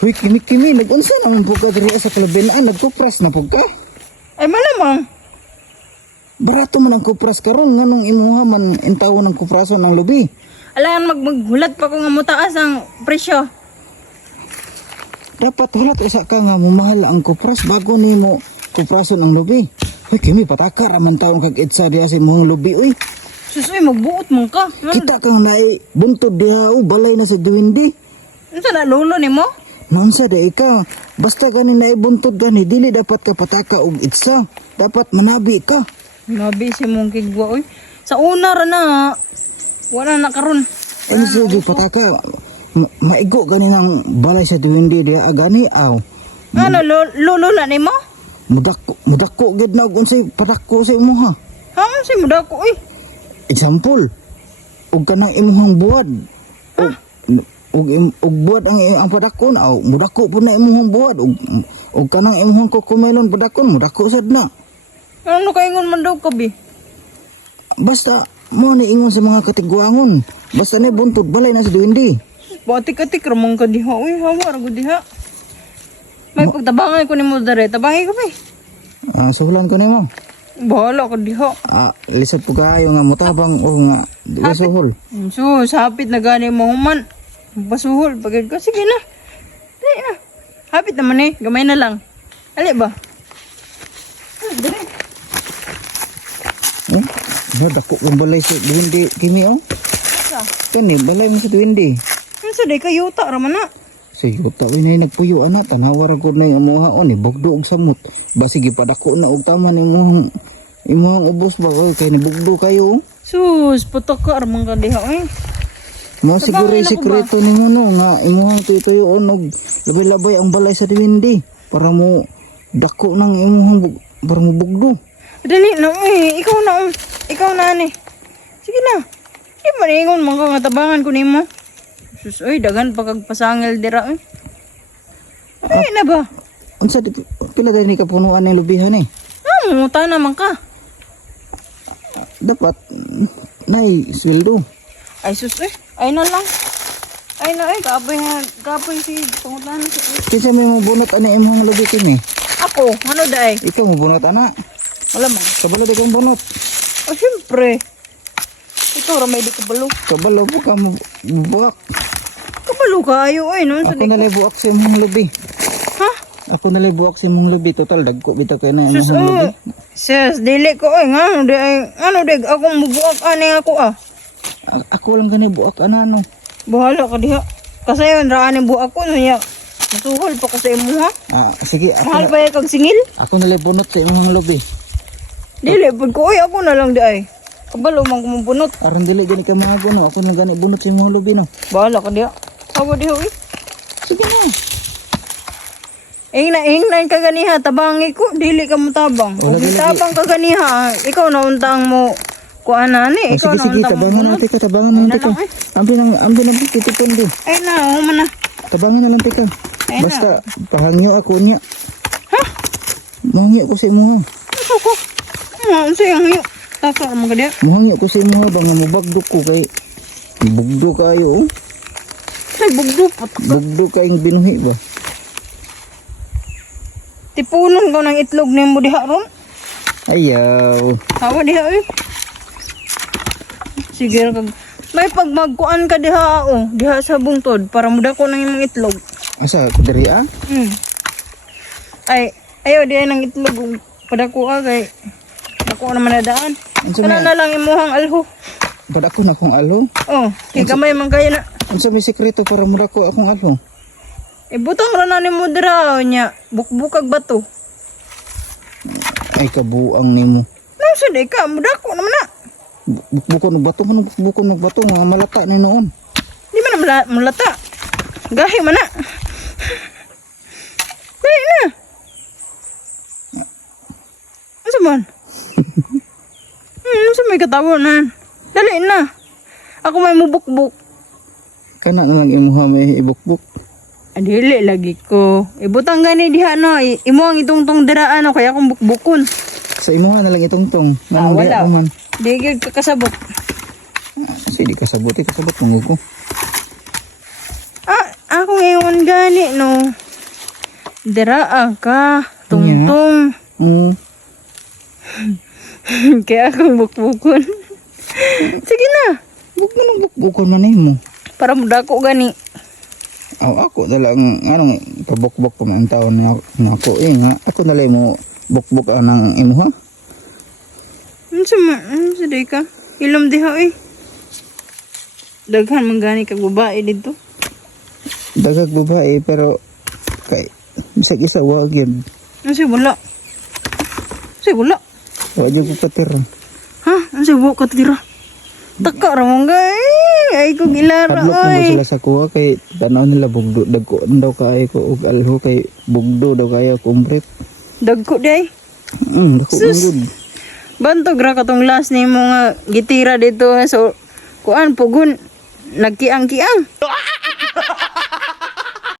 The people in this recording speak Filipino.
Huy, kimi, nag-unsa naman po ka diri sa kalabinaan, nagkupras na po ka. Ay malamang. Barato man ang kupras karon nganong imuha man intawo ng kuprason ng lubi. Alangan maghulat pa ko nga mutaas ang presyo. Dapat hulat usa ka nga mamahal ang kupras bago nimo kuprason ang lubi. Huy, kimi pataka raman taon kag itsa diha sa imong lubi uy. Susoy, magbuot man ka. Kita kang naay buntod diha o balay na sa duwindi. Ano sa nalulo ni mo? Naunsa da ikaw, basta gani naay buntod gani dili dapat ka pataka og itsa. Dapat manabi ka. Nabi si mong kigwa, oy. Sa una ra na, wala na karon. Ano sige pataka? Maigo gani ng balay sa duwindi diha gani aw. Ano, lulula ni mo? Mudako gid na og unsay patako sa imuha. Ha, si muda ko, oy. Example, og kanang imuhang buwad. Og buwad ang padakon aw mudako po na imuhang buwad og kanang imuhang kukumelon padakon mudako sad na. Ano kaingon man daw ka, bi? Basta mo ni ingon sa mga katiguangon. Basta ni buntod balay na sa duwindi. Batik-atik ramang ka diha, oy. Hawa ra ko diha. May pagtabangan ko ni mo dere. Tabangi ko, bi. Suhulan ka nimo. Bahala ka diha. Lisod po kayo nga mutabang o nga suhol. So, sapit na gani mo human. Basuhol, pagod ka. Sige na. Dali na. Hapit naman eh. Gamay na lang. Ali ba? Dali. Dako kong balay sa duwindi kimi o. Sa? Kani balay mo sa duwindi. Ano sa day kayo ta raman na? Sige, tawi na nagpuyo ana tanawar ko na yung amuha o ni bugdo og samot. Basige padako na og tama ning imong ubos ba oy kay ni bugdo kayo. Sus, putok ka ramang ka diha, oy. Mo siguro Tabangan ako sikreto nimo no nga imong tuyo-tuyoon og labay-labay ang balay sa duwindi para mo dako nang imong para mo bugdo. Dali na, oy. Ikaw na, oy. Ikaw na, ani. Sige na. Di ba ringon man ka nga tabangan ko nimo? Sus, oy, dagan pa kag pasangil dira, oy. Ay na ba? Unsa pila dali ni kapunuan ng lubihan eh. Muta naman ka. Dapat nay sweldo. Ay, sus, eh. Ay na lang. Ay na, eh. Kapoy si pangutan. Kinsa may mo bunot ani imong lubi kini? Ako, ano daay? Ikaw mo bunot ana. Wala man. Kabalo di kang bunot. Oh, siyempre. Ikaw, ramay di kabalo. Kabalo po ka mo buwak. Kabalo ka, ayo, ay. Noon sa Ako na buwak sa imong lubi. Ha? Ako na buwak sa imong lubi. Total dagko bitaw kay na Sus, imong lubi. sis, dili ko, ay. Ano, di, akong mubuak, ani ako, ah. Ako lang gani buwak ana no. Bahala ka diha. Kasi yun, raan yung buwak ko, niya. Masuhol pa kasi mo, ha? Sige Mahal ako pa yung kag singil? ako na bunot sa imong lubi. Dili, pag ko, ay, ako na lang di, ay. Kabalo man kumubunot. Aron dili gani ka maago no. Ako na gani bunot sa imong lubi no. Bahala ka diha. Sawa diha, uy. Sige na. Ingnan ka ganiha, tabangi ko, dili ka mo tabang. Wala, Kung dili. tabang ka ganiha, ikaw na untang mo kuana ni, ikaw Sige na sige untang mo tabangan bunot. natin ka tabangan natin ka. Ambi nang titipon di. Ay na, human na. Tabangan na lang tika. Ay, na. Basta pahangyo ako niya. Ha? Mohangyo ko sa imo. Ako ko. Ano sa'yo, hiyo. Taka ka mga diha. Mohangyo ko sa imo ba nga mubagdo ko kay bugdo kayo. Oh. Ay, bugdo. Bugdo kayong binuhi ba? Tipunon ko ng itlog ni mo diha ron. Ayaw. Hawa diha, uy. Sige ra kag may pagmagkuan ka diha, oh. Diha sa bungtod para muda ko ng imong itlog. Asa diri ah? Ay, ayo diha ng itlog padako kay dako naman na daan. Unsa Kana may na lang imuhang alho. padako na akong alo? Oh, kay gamay man kaya na. Unsa may sekreto para mudako akong alo? Ibutang ra na nimo dira nya, bukbukag bato. Ay kabuang nimo. Nasa di ka, mudako naman na. Bukbukon og bato man bukbukon og bato nga malata ni noon. Di man na mulata. Gahi man na. Dali na. Asa man? Asa may katawanan? Dali na. Ako may mubukbuk. Kana na lang imuha may ibukbuk. Dili lagi ko. Ibutang gani diha no. Imo ang itungtong dira ano kaya akong bukbukon. Sa imuha na lang itongtong. Wala. Di gyud ka kasabot. Kasi di kasabot kasabot mong ko. akong ingon gani no. Dira ka, tungtong. Kaya akong bukbukon. Sige na. Buk mo nang bukbukon na mo. Para mudako gani. Ako dalang anong kabukbok pa man taon na ako nga ako nalay mo bukbok anang imo ha. Ano sa day ka? Ilom diha eh. Daghan man gani kag babae dito. Dagag babae pero kay bisag isa wag yun. Ano siya wala? Siya wala. Wag yung kupatira. Ha? Ano siya wala ka tira? Taka ramong gay. Ay ko gilara Hadlok mo ay. sila sa kuha kay tanaw nila bugdo dagkoon daw kaayo ko og alho kay bugdo daw kaayo ko umbrit. Dagko day. Dako Sus. good. Bantog ra katong last ni mo nga gitira dito so kuan pugon nagkiang-kiang.